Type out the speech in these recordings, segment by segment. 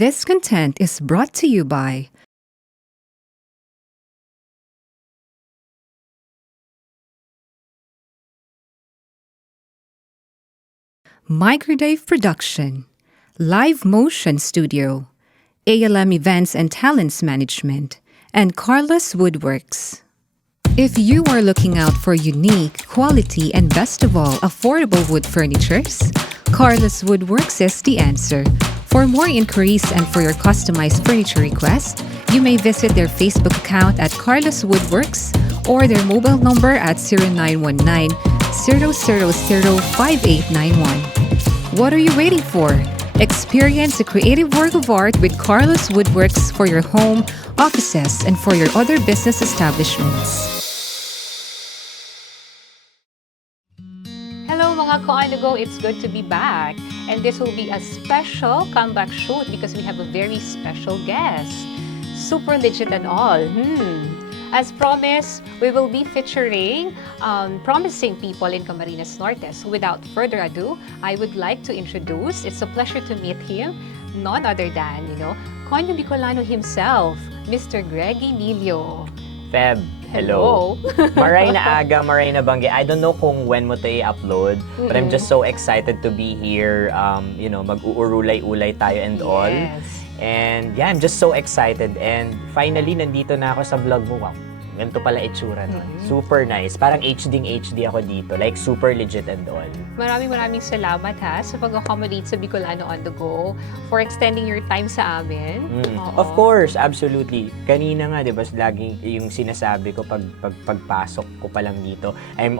This content is brought to you by Microdave Production, Live Motion Studio, ALM Events and Talents Management, and Carlos Woodworks. If you are looking out for unique, quality, and best of all, affordable wood furnitures, Carlos Woodworks is the answer. For more inquiries and for your customized furniture request, you may visit their Facebook account at Carlos Woodworks or their mobile number at 0919-000-5891. What are you waiting for? Experience a creative work of art with Carlos Woodworks for your home, offices, and for your other business establishments. Hello mga kaOn, it's good to be back. And this will be a special comeback shoot because we have a very special guest. Super legit and all. As promised, we will be featuring promising people in Camarines Norte. So without further ado, I would like to introduce, it's a pleasure to meet him, none other than, Conyo Bicolano himself, Mr. Gregy Nillo. Feb, hello. Maray na aga, maray na bangge. I don't know kung when mo ito i-upload, but I'm just so excited to be here. Mag-uurulay-ulay tayo and all. And yeah, I'm just so excited. And finally, nandito na ako sa vlog mo. Wow, ganito pala itsura nun. Super nice. Parang HD ako dito. Like, super legit and all. Maraming salamat sa pag-accommodate sa Bicolano on the go, for extending your time sa amin. Of course, absolutely. Kanina nga, di ba, laging yung sinasabi ko pagpasok ko pa lang dito, I'm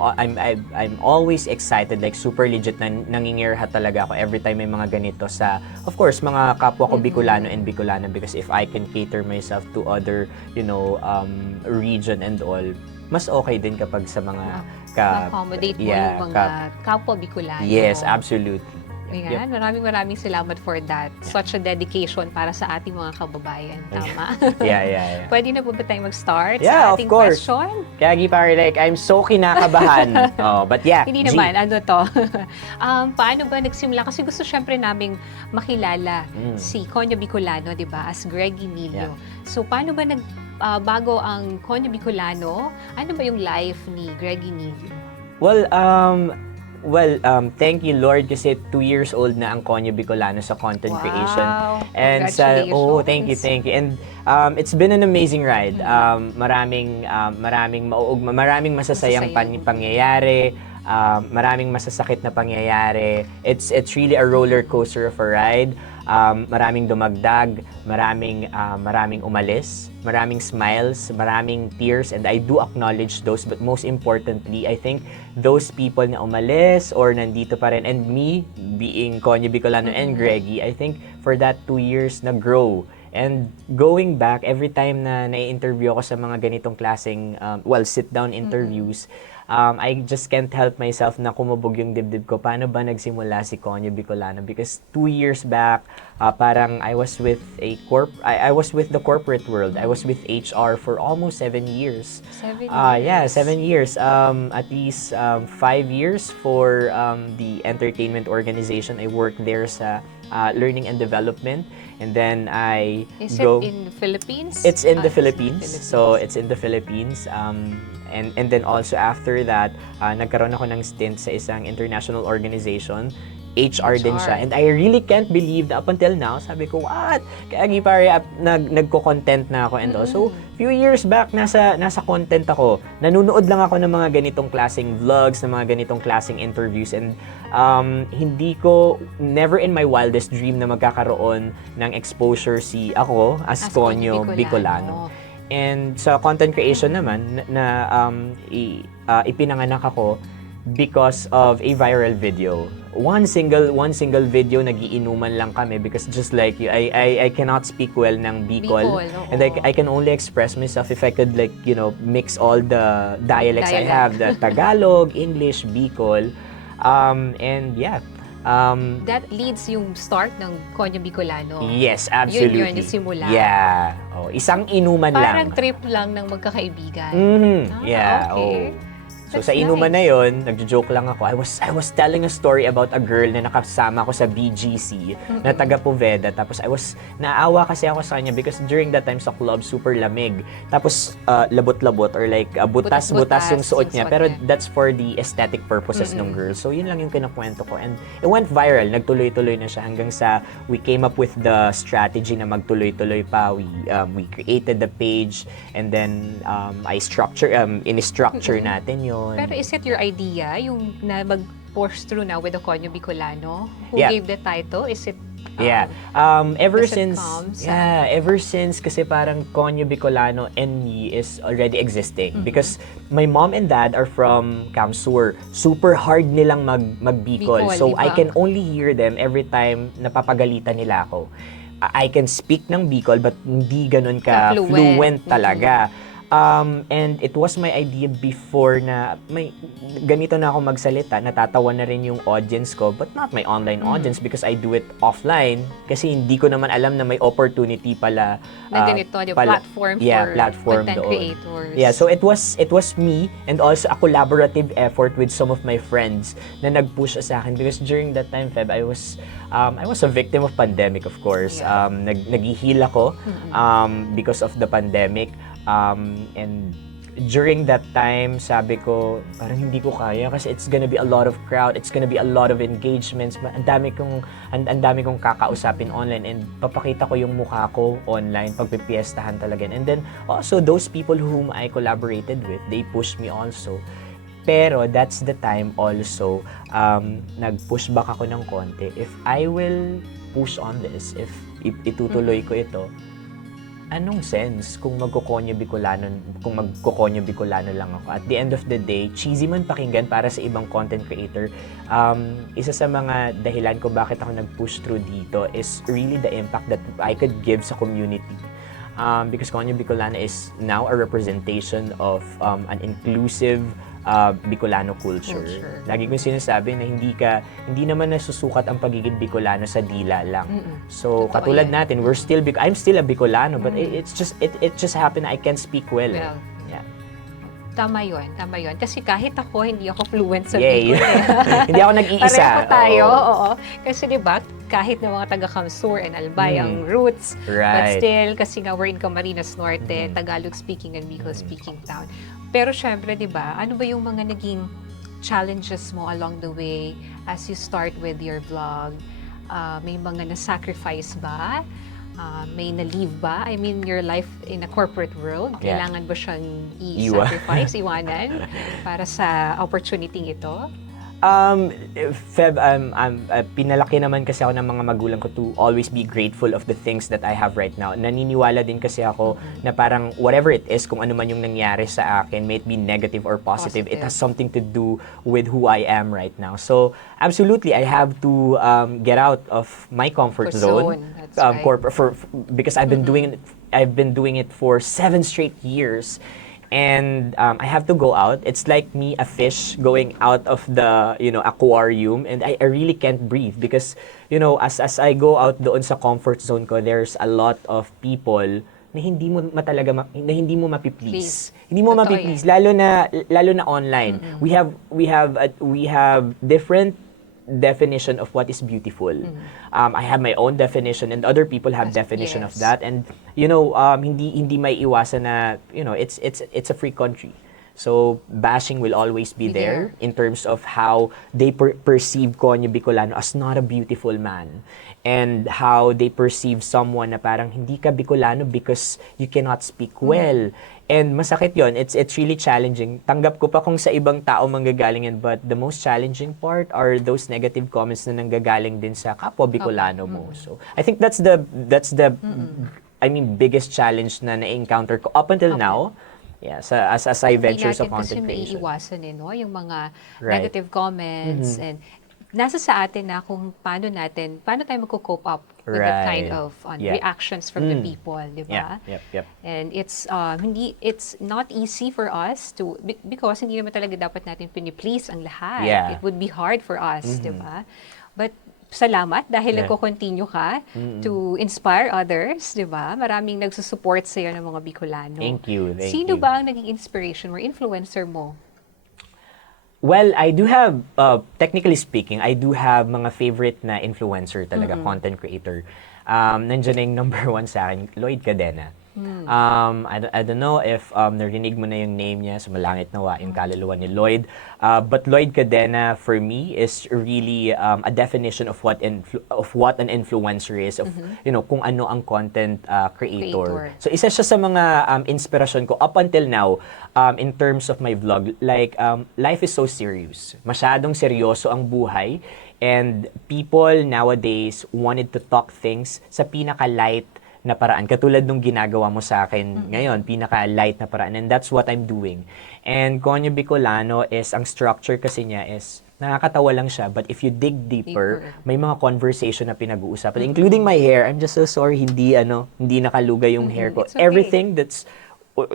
always excited, like super legit na nangingirha talaga ako every time may mga ganito sa, of course, mga kapwa ko Bicolano and Bicolana, because if I can cater myself to other, region and all, mas okay din kapag sa mga accommodate mo yung mga kapwa Bicolano. Yes, absolutely. Ayan, maraming salamat for that. Such a dedication para sa ating mga kababayan. Tama? Yeah. Pwede na po ba tayo mag-start sa ating of course. question? Kaya Gipari, like, I'm so kinakabahan. But yeah. Hindi naman, ano to? Paano ba nagsimula? Kasi gusto syempre naming makilala si Conyo Bicolano, di ba? As Gregy Nillo. So, paano ba bago ang Conyo Bicolano, ano ba yung life ni Gregy Nillo? Well, thank you Lord kasi 2 years old na ang Conyo Bicolano sa content creation. And thank you. And it's been an amazing ride. Maraming masasayang pangyayari. Maraming masasakit na pangyayari. It's really a roller coaster of a ride. Maraming dumagdag, maraming umalis, maraming smiles, maraming tears, and I do acknowledge those. But most importantly, I think those people na umalis or nandito pa rin, and me being Conyo Bicolano and Gregy, I think for that 2 years na grow. And going back, every time na nai-interview ako sa mga ganitong klaseng, sit-down interviews, I just can't help myself na kumubog yung dibdib ko. Paano ba nagsimula si Conyo Bicolano? Because 2 years back, parang I was with I was with the corporate world. I was with HR for almost 7 years. 7 years? Yeah, 7 years. At least 5 years for the entertainment organization. I worked there sa learning and development. And then Is it in the Philippines? It's in the Philippines. So, it's in the Philippines. And then also after that, nagkaroon ako ng stint sa isang international organization. HR din siya. And I really can't believe that up until now, sabi ko, what? Kaya Gipari, nagko-content na ako and also, few years back, nasa content ako. Nanunood lang ako ng mga ganitong klaseng vlogs, ng mga ganitong klaseng interviews, and never in my wildest dream na magkakaroon ng exposure ako as Conyo Bicolano. And sa content creation naman, ipinanganak ako because of a viral video. One single video, nagiinuman lang kami because just like you, I cannot speak well ng Bicol. And I can only express myself if I could mix all the dialects I have, the Tagalog, English, Bicol. And yeah. That leads yung start ng Conyo Bicolano. Yes, absolutely. Yun nasimula. Yeah. Isang inuman lang. Parang trip lang ng magkakaibigan. Yeah. Okay. So That's sa inuman na nice. yon, nagjo-joke lang ako. I was telling a story about a girl na nakasama ko sa BGC na taga Poveda. Tapos naawa kasi ako sa kanya because during that time sa club, super lamig. Tapos labot-labot or like butas-butas yung suot niya. Pero that's for the aesthetic purposes ng girl. So yun lang yung kinakwento ko. And it went viral. Nagtuloy-tuloy na siya hanggang sa we came up with the strategy na magtuloy-tuloy pa. We created the page and then in-structure natin yun. Pero is it your idea, yung na mag-push through na with the Conyo Bicolano? Who Yeah. gave the title? Is it Yeah. Ever does it since come sa- ever since kasi parang Conyo Bicolano and me is already existing because my mom and dad are from Kamsur. Super hard nilang mag-Bicol. Bicol, So diba? I can only hear them every time napapagalitan nila ako. I can speak ng Bicol but hindi ganun ka Fluent. fluent talaga. And it was my idea before na may ganito na ako magsalita, natatawa na rin yung audience ko, but not my online audience because I do it offline kasi hindi ko naman alam na may opportunity pala na ganito, yung platform for platform content doon. creators? Yeah, so it was me and also a collaborative effort with some of my friends na nag-push sa akin because during that time, Feb, I was a victim of pandemic, of course. Yeah. Nag-heal ako because of the pandemic. And during that time, sabi ko, parang hindi ko kaya kasi it's gonna be a lot of crowd, it's gonna be a lot of engagements, ang dami kong kakausapin online and papakita ko yung mukha ko online, pagpipiestahan talaga. And then also those people whom I collaborated with, they pushed me also. Pero that's the time also, nag-push back ako ng konti. If I will push on this, if itutuloy ko ito, anong sense kung magko-Conyo Bicolano lang ako? At the end of the day, cheesy man pakinggan para sa ibang content creator, isa sa mga dahilan ko bakit ako nag-push through dito is really the impact that I could give sa community. Because Conyo Bicolana is now a representation of an inclusive Bicolano culture. Lagi kong sinasabi na hindi naman nasusukat ang pagiging Bicolano sa dila lang. So Totoo katulad yan. natin, I'm still a Bicolano, but it just happened I can speak well. Well, Yeah. Tama yun. Kasi kahit ako, hindi ako fluent sa Yay. Bicol. Eh. Hindi ako nag-iisa. Pareho tayo, Oo. oo. Kasi di ba, kahit na mga taga-Kamsur and Albay ang roots, but Right. still, kasi nga we're in Camarines Norte, Tagalog-speaking and Bicol-speaking town. Pero syempre, di ba, ano ba yung mga naging challenges mo along the way as you start with your vlog? May mga na-sacrifice ba? May na-leave ba? I mean, your life in a corporate world, Yeah. kailangan ba siyang i-sacrifice, iwanan para sa opportunity ito? Feb, pinalaki naman kasi ako ng mga magulang ko to always be grateful of the things that I have right now. Naniniwala din kasi ako na parang whatever it is, kung ano man yung nangyari sa akin, may it be negative or positive, it has something to do with who I am right now. So, absolutely, I have to get out of my comfort zone. That's right. Because I've been doing it for 7 straight years. And I have to go out. It's like me, a fish, going out of the aquarium, and I really can't breathe because as I go out doon sa comfort zone ko, there's a lot of people na hindi mo mapiplease. Hindi mo Totoo mapiplease lalo na online. We have different definition of what is beautiful. I have my own definition and other people have definition of Yes. that, and hindi may iwasan na it's a free country. So bashing will always be there in terms of how they perceive Conyo Bicolano as not a beautiful man, and how they perceive someone na parang hindi ka Bicolano because you cannot speak well. And masakit yon. It's really challenging. Tanggap ko pa kung sa ibang tao manggagaling yan, but the most challenging part are those negative comments na nanggagaling din sa kapwa Bicolano mo. So I think that's the biggest challenge na na-encounter ko up until now. Yeah, as I venture sa content creation. Hindi natin kasi creation. maiiwasan no? Yung mga Right. negative comments and nasa sa atin na kung paano tayo magko-cope up with that kind of reactions from the people, di ba? Yep. And it's not easy for us to because hindi naman talaga dapat natin pini-please ang lahat. Yeah. It would be hard for us, di ba? But salamat dahil nagko-continue ka to inspire others, di ba? Maraming nagsusupport sa iyo ng mga Bicolano. Thank you. Sino ba ang naging inspiration or influencer mo? Well, I do have, technically speaking, I do have mga favorite na influencer talaga, content creator. Nandiyan na yung number one sa akin, Lloyd Cadena. I don't know if narinig mo na yung name niya, sumalangit nawa yung kaluluwa ni Lloyd. But Lloyd Cadena, for me, is really a definition of what an influencer is, of kung ano ang content creator. So isa siya sa mga inspirasyon ko up until now, in terms of my vlog. Like, life is so serious. Masyadong seryoso ang buhay. And people nowadays wanted to talk things sa pinaka-light na paraan. Katulad nung ginagawa mo sa akin ngayon, pinaka-light na paraan. And that's what I'm doing. And Conyo Bicolano is, ang structure kasi niya is, nakakatawa lang siya, but if you dig deeper, may mga conversation na pinag-uusapan. Including my hair. I'm just so sorry, hindi nakalugay yung hair ko. It's okay. Everything that's,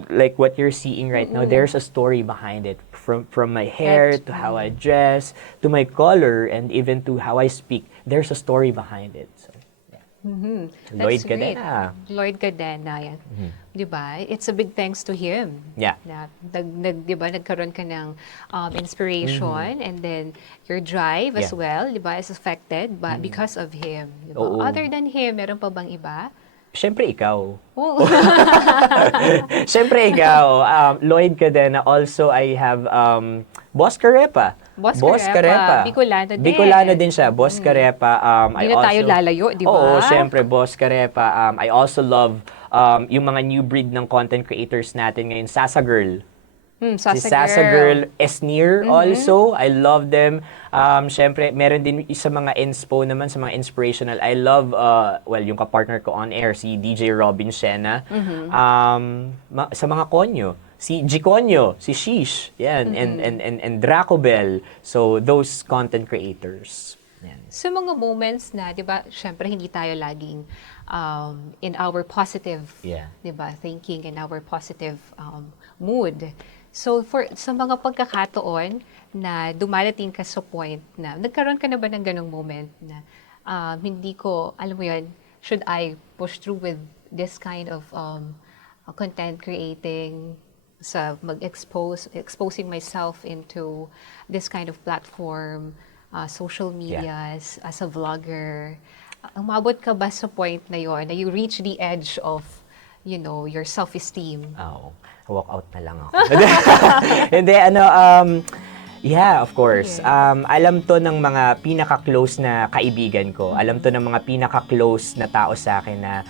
like what you're seeing right now, there's a story behind it. From my hair, to how I dress, to my color, and even to how I speak. There's a story behind it. So, Lloyd That's great. Cadena. Lloyd Cadena, yan. Di ba? It's a big thanks to him. Yeah. Na, di ba, nagkaroon ka ng inspiration and then your drive as Yeah. well, di ba, is affected because of him. Di ba? Oo. Other than him, meron pa bang iba? Siyempre ikaw. Oh. Siyempre ikaw. Lloyd Cadena. Also, I have Boss Carepa. Boss Carepa. Bicolana din. Bicolana din siya. Boss Carepa. Hindi na tayo lalayo, di ba? Oo, siyempre, Boss Carepa. I also love yung mga new breed ng content creators natin ngayon. Sasa Girl. Si Sasa Girl, Esnir also. I love them. Siyempre, meron din sa mga inspo naman, sa mga inspirational. I love, yung kapartner ko on air, si DJ Robin Shena. Sa mga konyo, si Giconyo, si Shish, yan, and Dracobel. So, those content creators. Yan. So, mga moments na, di ba, syempre, hindi tayo laging in our positive, di ba, thinking, in our positive mood. So, sa mga pagkakataon na dumarating ka sa point na, nagkaroon ka na ba ng ganong moment na hindi ko, alam mo yun, should I push through with this kind of content creating, sa exposing myself into this kind of platform, social medias, as a vlogger. Umabot ka ba sa point na yon, na you reach the edge of, your self-esteem? Oo. Walk out na lang ako. Hindi, yeah, of course. Alam to ng mga pinaka-close na kaibigan ko. Alam to ng mga pinaka-close na tao sa akin na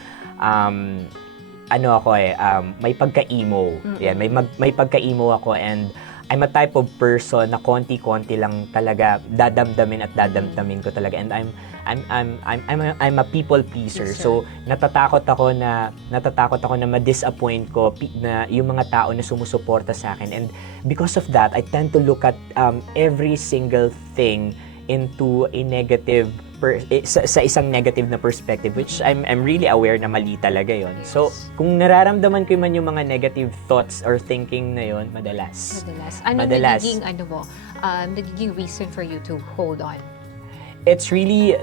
may pagka-emo. Yan, may pagka-emo ako, and I'm a type of person na konti-konti lang talaga dadamdamin ko talaga, and I'm a people pleaser. So natatakot ako na ma-disappoint ko na yung mga tao na sumusuporta sa akin, and because of that I tend to look at every single thing into a negative sa isang negative na perspective, which I'm really aware na mali talaga yon. So, kung nararamdaman ko man yung mga negative thoughts or thinking na yon, madalas. Nagiging reason for you to hold on? It's really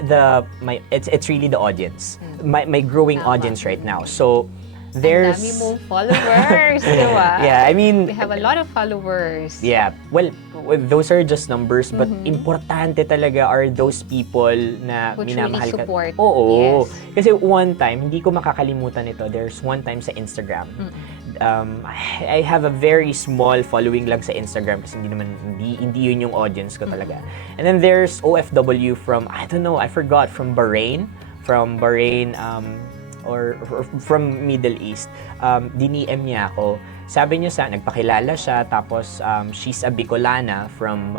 it's really the audience. My growing audience right now. So, there's... Ang dami mong followers, di ba? Yeah, I mean... We have a lot of followers. Yeah. Well, those are just numbers, but importante talaga are those people na who minamahal truly ka. support. Oo. Yes. Kasi one time, hindi ko makakalimutan ito. There's one time sa Instagram. I have a very small following lang sa Instagram kasi hindi yun yung audience ko talaga. And then there's OFW from, I don't know, I forgot, from Bahrain, or from Middle East. Diniem niya ako. Sabi niya nagpakilala siya, tapos she's a Bicolana from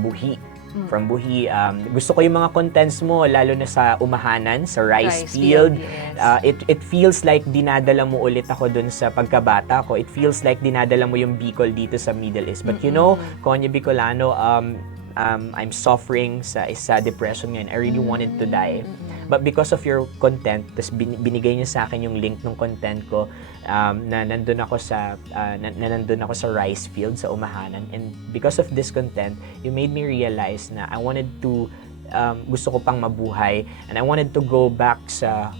Buhi. From Buhi. Gusto ko yung mga contents mo, lalo na sa umahanan, sa rice field. Yes. It feels like dinadala mo ulit ako dun sa pagkabata ko. It feels like dinadala mo yung Bicol dito sa Middle East. But Conyo Bicolano, I'm suffering sa depression ngayon. I really wanted to die. But because of your content, tas binigay niya sa akin yung link ng content ko, na nandun ako sa rice field sa umahanan, and because of this content, you made me realize na I wanted to gusto ko pang mabuhay, and I wanted to go back sa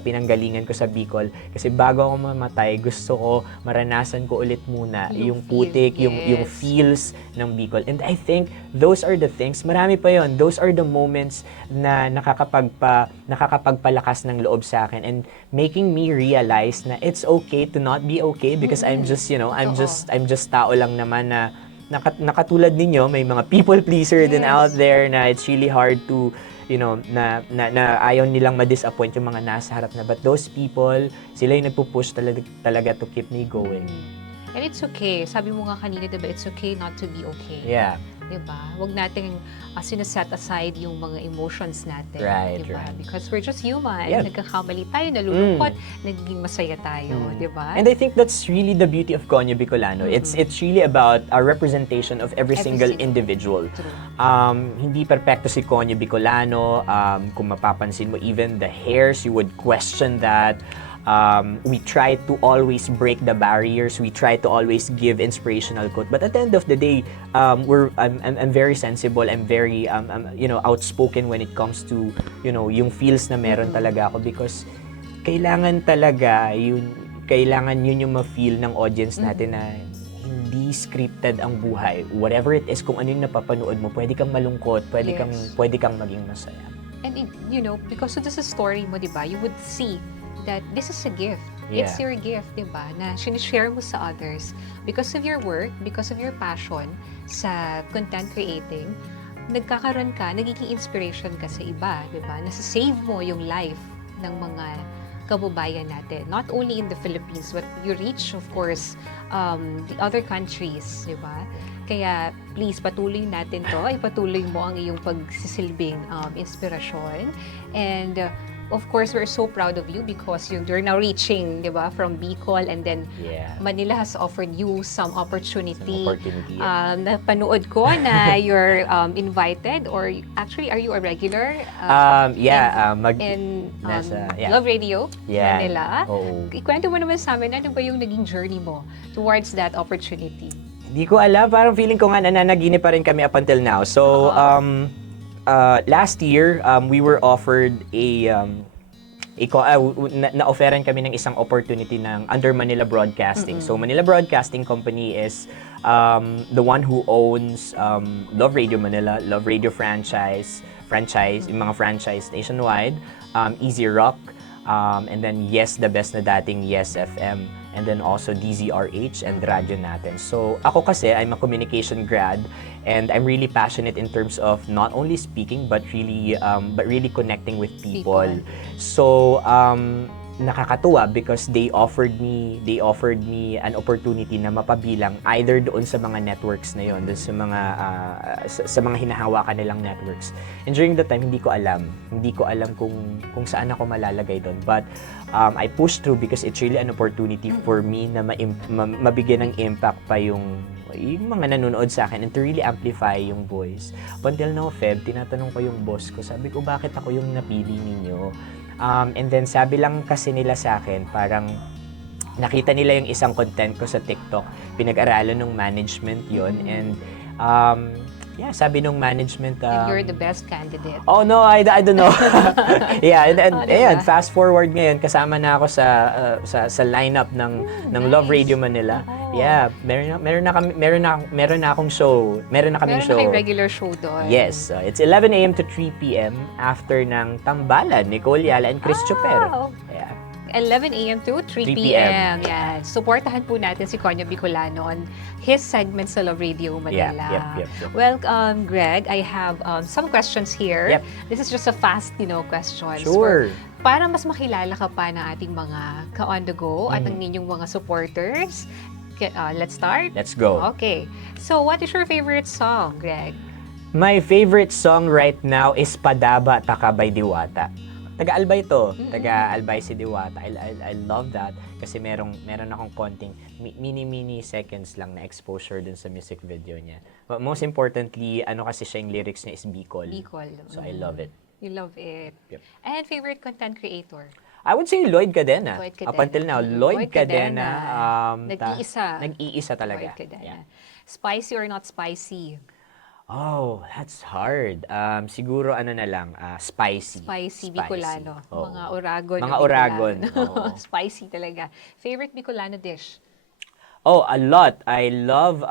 pinanggalingan ko sa Bicol, kasi bago ako mamatay, gusto ko maranasan ko ulit muna yung putik, yung feels ng Bicol. And I think those are the things, marami pa yon, those are the moments na nakakapagpalakas ng loob sa akin and making me realize na it's okay to not be okay, because I'm just, I'm just tao lang naman na nakatulad ninyo, may mga people pleaser din out there na it's really hard to, na ayaw nilang ma-disappoint yung mga nasa harap na. But those people, sila yung nagpupush talaga to keep me going. And it's okay. Sabi mo nga kanina, diba, it's okay not to be okay. Yeah. Diba? Huwag nating sineset aside yung mga emotions natin. Right, diba? right. Because we're just human. Yeah. Nagkakamali tayo, nalulungkot, nagiging masaya tayo. Diba? And I think that's really the beauty of Conyo Bicolano. It's really about a representation of every single individual. True. Hindi perfecto si Conyo Bicolano. Kung mapapansin mo, even the hairs, you would question that. We try to always break the barriers. We try to always give inspirational quote. But at the end of the day, I'm very sensible. I'm very outspoken when it comes to yung feels na meron talaga ako, because kailangan yun yung ma-feel ng audience natin na hindi scripted ang buhay. Whatever it is, kung ano yung napapanood mo, pwede kang malungkot, pwede kang maging masaya. And because of this story mo, diba, you would see that this is a gift. Yeah. It's your gift, diba, na sinishare mo sa others. Because of your work, because of your passion sa content creating, nagiging inspiration ka sa iba, diba? Nasa-save mo yung life ng mga kababayan natin. Not only in the Philippines, but you reach, of course, the other countries, diba? Kaya, please, patuloy natin to. Ipatuloy mo ang iyong pagsisilbing inspirasyon. And, of course, we're so proud of you because you're now reaching, di ba, from Bicol, and then Manila has offered you some opportunity. Napanood ko na you're invited, or actually, are you a regular? In Love Radio, Manila. Ikwento mo naman sa amin, ano ba yung naging journey mo towards that opportunity? Hindi ko alam, parang feeling ko nga nananaginip pa rin kami up until now. So, last year, we were offered na-offeran kami ng isang opportunity ng under Manila Broadcasting. So, Manila Broadcasting Company is the one who owns Love Radio Manila, Love Radio franchise, yung mga franchise nationwide, Easy Rock, and then Yes, the best na dating Yes FM, and then also DZRH and radyo natin. So, ako kasi, I'm a communication grad, and I'm really passionate in terms of not only speaking, but really connecting with people. So, nakakatuwa because they offered me an opportunity na mapabilang either doon sa mga networks na yon, doon sa mga hinahawakan nilang networks. And during that time, hindi ko alam kung saan ako malalagay doon. But I pushed through because it's really an opportunity for me na mabigyan ng impact pa yung mga nanonood sa akin and to really amplify yung voice. Until now, Feb, tinatanong ko yung boss ko, sabi ko, bakit ako yung napili ninyo? And then sabi lang kasi nila sa akin, parang nakita nila yung isang content ko sa TikTok, pinag-aralan ng management yon, and sabi nung management, and you're the best candidate. Oh no, I don't know. And fast forward ngayon, kasama na ako sa lineup ng Love Radio Manila. Yeah, meron na akong show. Meron na kayong regular show doon. Yes, it's 11 a.m. to 3 p.m. after ng Tambalan, Nicole Yala and Chris Chopero. Yeah. 11 a.m. to 3 p.m. Yeah. Supportahan po natin si Conyo Bicolano on his segment sa Love Radio Manila. Yep. Well, Greg, I have some questions here. Yep. This is just a fast, questions. Sure. Para mas makilala ka pa ng ating mga ka-on the go at ng ninyong mga supporters. Let's start? Let's go. Okay. So, what is your favorite song, Greg? My favorite song right now is Padaba Taka by Diwata. Taga-Albay to. Taga-Albay si Diwata. I love that kasi meron akong konting mini seconds lang na exposure dun sa music video niya. But most importantly, kasi siya yung lyrics niya is Bicol. So I love it. You love it. Yep. And favorite content creator? I would say Lloyd Cadena. Up until now, Lloyd Cadena. Nag-iisa. Nag-iisa talaga. Lloyd Cadena. Yeah. Spicy or not spicy? Oh, that's hard. Siguro ano na lang, spicy. Spicy Bicolano. Oo. Mga Oragon Mga na Oragon, Bicolano. oo. Spicy talaga. Favorite Bicolano dish? Oh, a lot. I love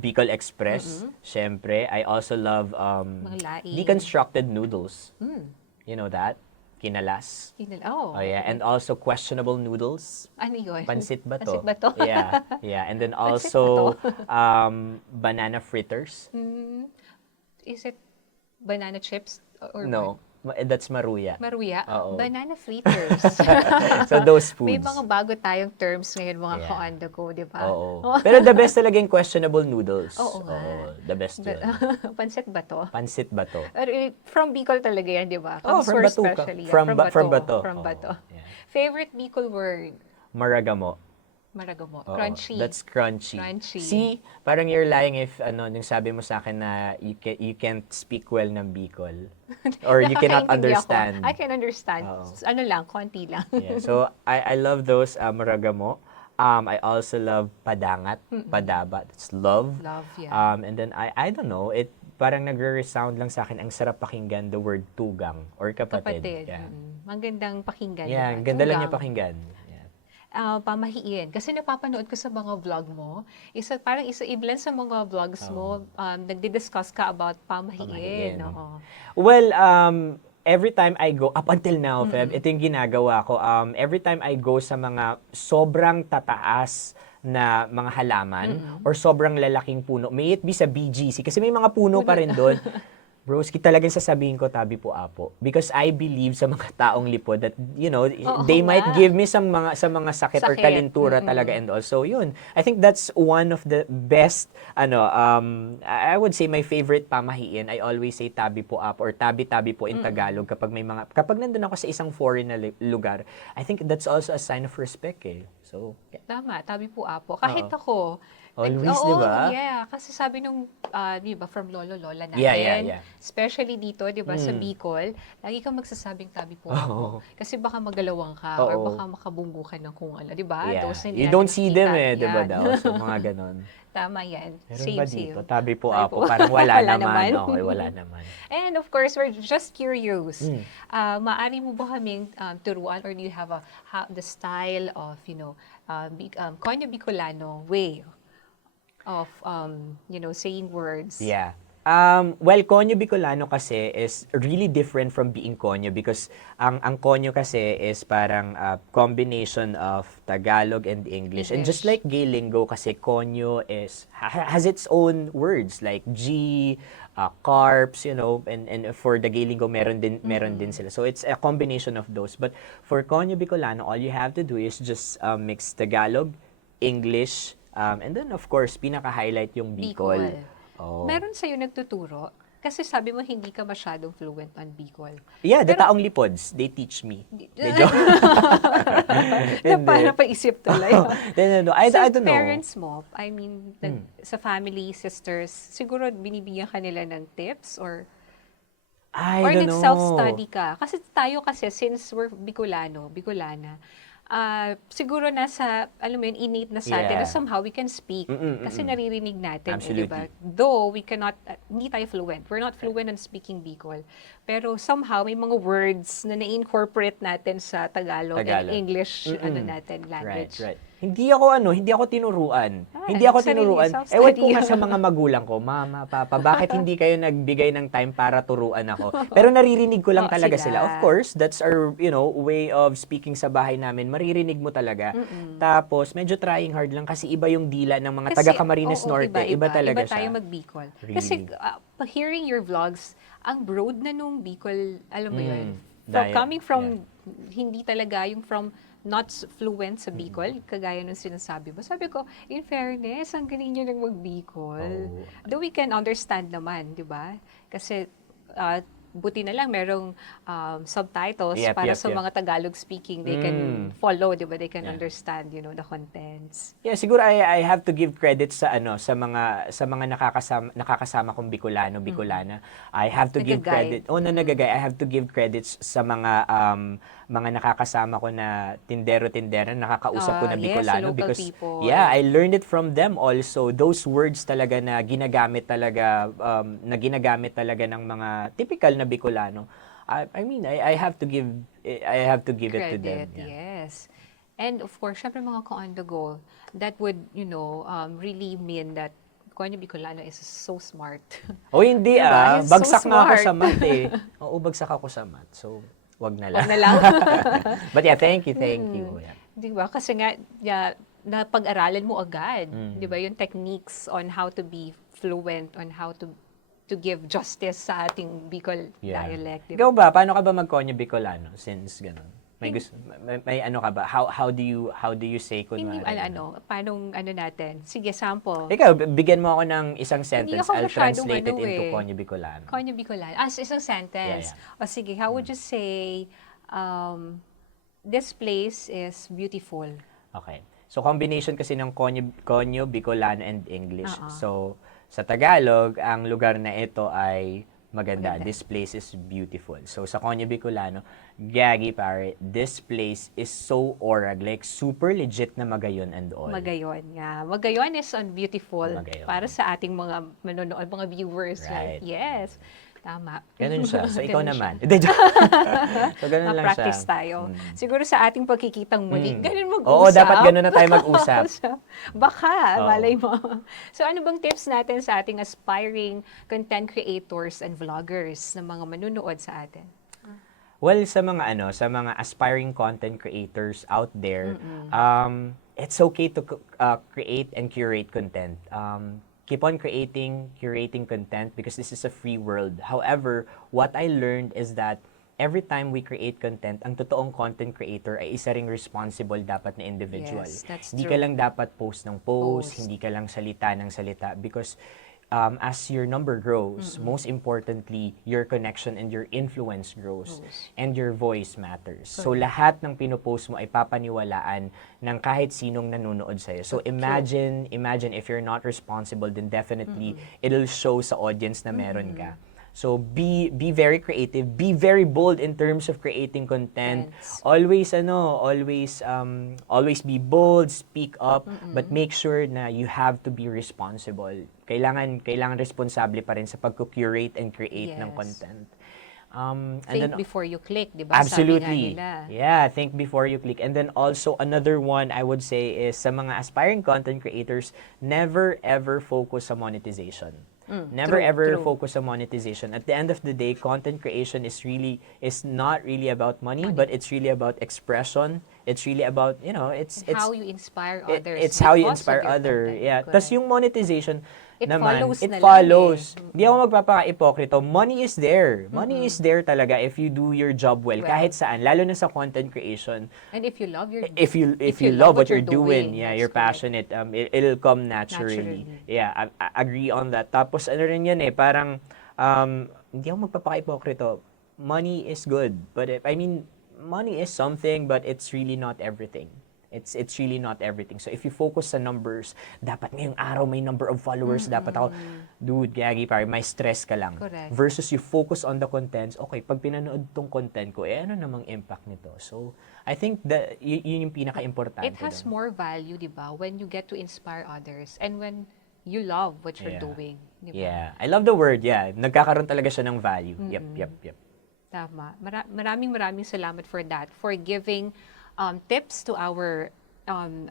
Bicol Express. Siyempre, I also love Mga laing. deconstructed noodles. Mm. You know that? Kinalas. Oh, Oh yeah, okay. and also questionable noodles. Ano yun? Pansit ba to? Pansit ba to? Yeah, yeah. And then Pansit ba to? also banana fritters. Is it banana chips or No, that's maruya. Maruya? Oo. Banana fritters. So those May foods. mga bago tayong terms ngayon, mga Yeah. kaon the go, di ba? Oo. Pero the best talaga yung questionable noodles. Oo nga. The best yun. Pansit ba to? Pansit ba to? From Bicol talaga yan, di ba? Oh, Comes from first Batuca. especially. From Bato. From Oo, Bato. yeah. Favorite Bicol word? Maragamo. Maragamo. Oo, Crunchy. That's crunchy. Crunchy. See, parang you're lying if nung sabi mo sa akin na you can't speak well ng Bicol. Or you cannot Nakakaintindi ako. understand. I can understand. Oo. Ano lang, konti lang. Yeah. So, I love those maragamo. I also love padangat, padaba. That's love. Love, yeah. And then, I don't know, it parang nagre-resound lang sa akin, ang sarap pakinggan the word tugang or kapatid. Kapatid. Yeah. Magandang pakinggan. Yeah, diba? ang ganda lang niya Tugang. pakinggan. Yeah. Pamahiin. Kasi napapanood ko sa mga vlog mo, parang ilan sa mga vlogs mo, nagdi-discuss ka about pamahiin. Pamahiin. Oo. Well, every time I go, up until now, Feb, ito yung ginagawa ko. Every time I go sa mga sobrang tataas na mga halaman or sobrang lalaking puno, may it be sa BGC, kasi may mga puno pa rin doon. Broski, talagang sasabihin ko, tabi po apo. Because I believe sa mga taong lipod that, they might give me sa mga sakit or Sakit. kalintura talaga and also yun. I think that's one of the best, I would say my favorite pamahiin. I always say tabi po apo or tabi-tabi po in Tagalog kapag nandun ako sa isang foreign na lugar. I think that's also a sign of respect eh. So, yeah. Tama, tabi po apo. Kahit ako, Always, oo, di ba? yeah. Kasi sabi nung, di ba, from lolo-lola natin, Yeah. especially dito, di ba, sa Bicol, lagi kang magsasabing tabi po ako. Kasi baka magalawang ka or Oo. baka makabunggo ka ng kung ano, di ba? Yeah. Those na hindi You natin don't see them nakikita. eh, di ba Yan. daw? So, mga ganon. Tama yan. Meron Same, ba same. dito? Tabi po Tabi apo. po. Parang wala Wala naman. naman. Okay, wala naman. And of course, we're just curious. Maari mo ba kaming turuan or do you have the style of, Conyo Bicolano way of, saying words? Yeah. Well, Conyo Bicolano kasi is really different from being Conyo because ang Conyo kasi is parang a combination of Tagalog and English. And just like gay lingo kasi Conyo has its own words like G, carps, and for the gay lingo meron din sila. So it's a combination of those. But for Conyo Bicolano, all you have to do is just mix Tagalog, English, and then of course pinaka-highlight yung Bicol. Oh. Meron sa'yo nagtuturo? Kasi sabi mo hindi ka masyadong fluent on Bicol. Yeah, the taong lipods, they teach me. Medyo. Napaisip tuloy. No. I don't know. Parents mo, I mean, sa family, sisters, siguro binibigyan ka nila ng tips or I don't know. nag-self-study ka? Kasi tayo since we're Bicolana, siguro nasa, alam mo yun, innate na sa atin, na somehow we can speak. Kasi naririnig natin, di ba? Though we cannot, hindi tayo fluent. We're not fluent on speaking Bicol. Pero somehow, may mga words na na-incorporate natin sa Tagalog. And English, language. Right. Hindi ako tinuruan. Hindi ako sarili, tinuruan. self-study. Ewan ko nga sa mga magulang ko, mama, papa, bakit hindi kayo nagbigay ng time para turuan ako? Pero naririnig ko lang talaga sila. Of course, that's our, way of speaking sa bahay namin. Maririnig mo talaga. Tapos, medyo trying hard lang kasi iba yung dila ng mga taga Camarines Norte. Iba talaga iba siya. tayo mag-Bicol. Really. Kasi, hearing your vlogs, ang broad na nung Bicol, alam mo yun, Dahil- coming from, hindi talaga yung from not fluent sa Bicol, kagaya nung sinasabi mo. Sabi ko, in fairness, ang galing nyo lang mag-Bicol. Though we can understand naman, di ba? Kasi, buti na lang merong subtitles Yep, para yep, sa yep. mga Tagalog speaking. They can follow, di ba? They can Yeah. understand, the contents. Yeah, siguro I have to give credit sa sa mga nakakasama kong Bicolana. I have to give Nag-guide. credit. Na nagagay. I have to give credits sa mga nakakasama ko na tindero-tindera, nakakausap ko na Yes, the Bicolano local because people. yeah, I learned it from them also. Those words talaga na ginagamit talaga ng mga typical na Bicolano. I mean, I have to give it to them. Credit, Yeah. yes. And of course, syempre mga on the go, that would, really mean that Conyo Bicolano is so smart. O hindi Diba? He's so bagsak nga ako smart. sa math eh. Oo, bagsak ako sa math. So, wag na lang. Wag na lang. But yeah, thank you. Yeah. Di ba? Kasi nga, napag-aralan mo agad. Di ba? Yung techniques on how to be fluent, on how to give justice sa ating Bicol dialect. Di ba? Ikaw ba, paano ka ba mag-Conyo Bicolano since ganun? May ano ka ba? How do you say Hindi, kunwari? paanong natin? Sige, sample. Ikaw, bigyan mo ako ng isang Hindi sentence. ako I'll masyadong translate it into eh. Conyo Bicolano. Conyo Bicolano. Isang sentence. Yeah. O sige, how would you say, this place is beautiful? Okay. So, combination kasi ng Conyo Bicolano, and English. Oo. So, sa Tagalog, ang lugar na ito ay maganda. This place is beautiful. So, sa Conyo Bicolano, gagi pare, this place is so orag, like super legit na Magayon and all. Magayon nga. Magayon is on beautiful Magayon. para sa ating mga manonood, mga viewers. Right. Yes. Tama. Ganun siya. So, ikaw Ganun naman. siya. Hindi, joke. So, ganun lang siya. Ma-practice tayo. Siguro sa ating pagkikitang muli, ganun mag-usap. Oo, dapat ganun na tayo mag-usap. Baka, Oo. malay mo. So ano bang tips natin sa ating aspiring content creators and vloggers na mga manunood sa atin? Well, sa mga aspiring content creators out there, it's okay to create and curate content. Keep on curating content because this is a free world. However, what I learned is that every time we create content, ang totoong content creator ay isa ring responsible dapat na individual. Yes, that's Hindi true. ka lang dapat post ng post, Post. hindi ka lang salita ng salita because as your number grows, most importantly, your connection and your influence grows. And your voice matters. So, lahat ng pinopost mo ay papaniwalaan ng kahit sinong nanonood sa'yo. So, imagine if you're not responsible, then definitely, it'll show sa audience na meron ka. So, be very creative, be very bold in terms of creating content. Yes. Always be bold, speak up, but make sure na you have to be responsible. Kailangan responsable pa rin sa pag-curate and create ng Yes. content. Think before you click, di ba? Absolutely. Sabi nga nila. Yeah, think before you click. And then also, another one I would say is sa mga aspiring content creators, never ever focus sa monetization. Never ever focus on monetization. At the end of the day, content creation is not really about money, but it's really about expression. It's really about, it's How you inspire others. it's how you because of inspire your other. content. Yeah. Correct. Tas yung monetization It naman, follows it na lang follows. eh. Hindi ako magpapaka-ipokrito. Money is there. Money is there talaga if you do your job well, Well. kahit saan, lalo na sa content creation. And if you love your If you love what you're doing, yeah, you're passionate, it'll come naturally. Yeah, I agree on that. Tapos ano rin yan parang hindi ako magpapaka-ipokrito. Money is good, but money is something, but it's really not everything. It's really not everything. So if you focus sa numbers, dapat ngayong araw may number of followers, dapat ako, dude, gagi pare, may stress ka lang. Correct. Versus you focus on the contents, okay, pag pinanood tong content ko, ano namang impact nito? So, I think that yun yung pinaka-importante. It has dun. more value, di ba? When you get to inspire others and when you love what you're doing. Di ba? Yeah. I love the word, yeah. Nagkakaroon talaga siya ng value. Yep. Tama. Maraming salamat for that, for giving tips to our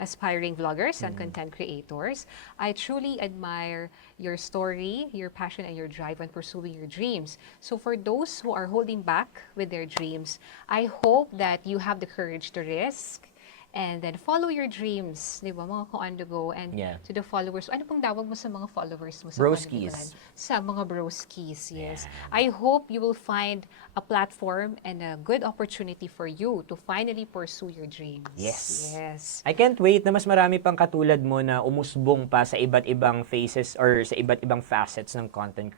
aspiring vloggers and content creators. I truly admire your story, your passion, and your drive on pursuing your dreams. So for those who are holding back with their dreams, I hope that you have the courage to risk and then follow your dreams, di ba, mga on the go. And Yeah. to the followers, ano pong tawag mo sa mga followers mo? Sa Broskies. Conyo Bicolano? Sa mga broskies, yes. Yeah. I hope you will find a platform and a good opportunity for you to finally pursue your dreams. Yes. Yes. I can't wait na mas marami pang katulad mo na umusbong pa sa iba't ibang phases or sa iba't ibang facets ng content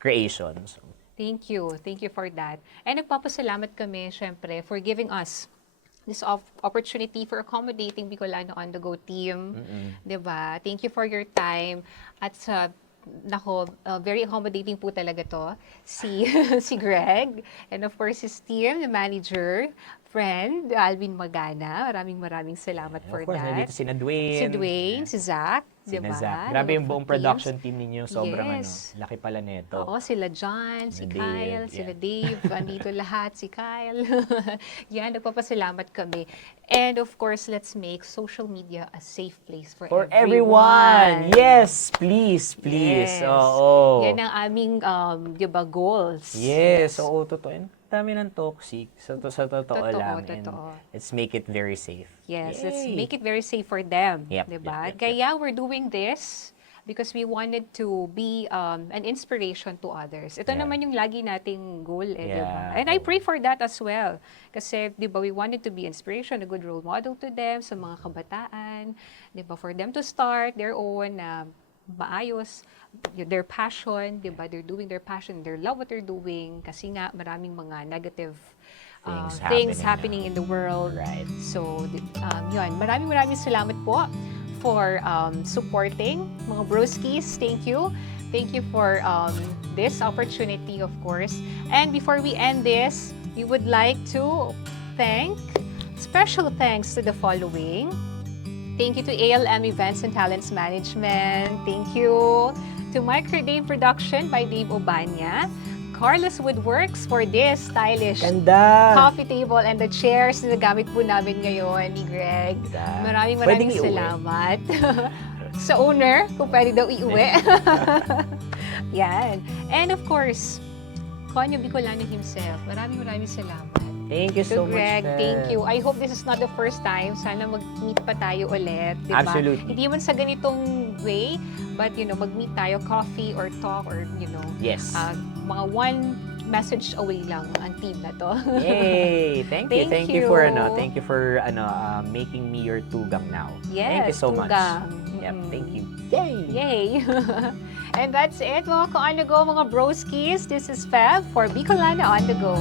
creation. So, Thank you. Thank you for that. And nagpapasalamat kami, syempre, for giving us this opportunity for accommodating Bicolano on the Go team. 'Di ba? Thank you for your time. At sa nako, very accommodating po talaga to si si Greg, and of course his team, the manager, friend Alvin Magana. Maraming salamat for Of course, that. nandito si Dwayne. Si Dwayne, si Zach, Si di ba? Zach. Grabe yung buong production Teams. team ninyo. Sobrang Yes. laki pala nito. Oo, sila John, si Sila Kyle, Dave, sila yeah. Dave, andito lahat, si Kyle. Yan, nagpapasalamat kami. And of course, let's make social media a safe place for For everyone! Yes! Please, please. Yes. Oo. Yan ang aming, di ba, goals. Yes, oo, totoo. And dami ng toxic. Sa totoo Totoo, lang. totoo. And let's make it very safe. Yes, Yay! let's make it very safe for them. Yep, Diba? yep, yep, Kaya we're doing this because we wanted to be an inspiration to others. Ito Yeah. naman yung lagi nating goal, Yeah, diba? And I oo. pray for that as well. Kasi, diba, we wanted to be inspiration, a good role model to them, sa mga kabataan, diba, for them to start their own maayos, their passion, diba, they're doing their passion, they love what they're doing, kasi nga maraming mga negative things happening in the world. Right. So, yun. Maraming salamat po for supporting mga broskies. Thank you. Thank you for this opportunity, of course. And before we end this, we would like to special thanks to the following. Thank you to ALM Events and Talents Management. Thank you to Microdave Production by Dave Obanya. Carlos Woodworks for this stylish Ganda! coffee table and the chairs na nagamit po namin ngayon ni Greg. Maraming Pwedeng iuwi. salamat. Sa owner, kung pwede daw iuwi. Yan. And of course, Conyo Bicolano himself. Maraming salamat. Thank you so To Greg, much, thank Feb. you. I hope this is not the first time. Sana mag-meet pa tayo ulit, di ba? Absolutely. Hindi man sa ganitong way, but mag-meet tayo, coffee or talk or Yes. mga one message away lang ang team na to. Yay! Thank you. Thank Thank you for you. making me your tugang now. Yes, Thank you so much. tugang. Yep, thank you. Yay! And that's it, mga Kaon the Go, mga broskies. This is Feb for Bicolana on the Go.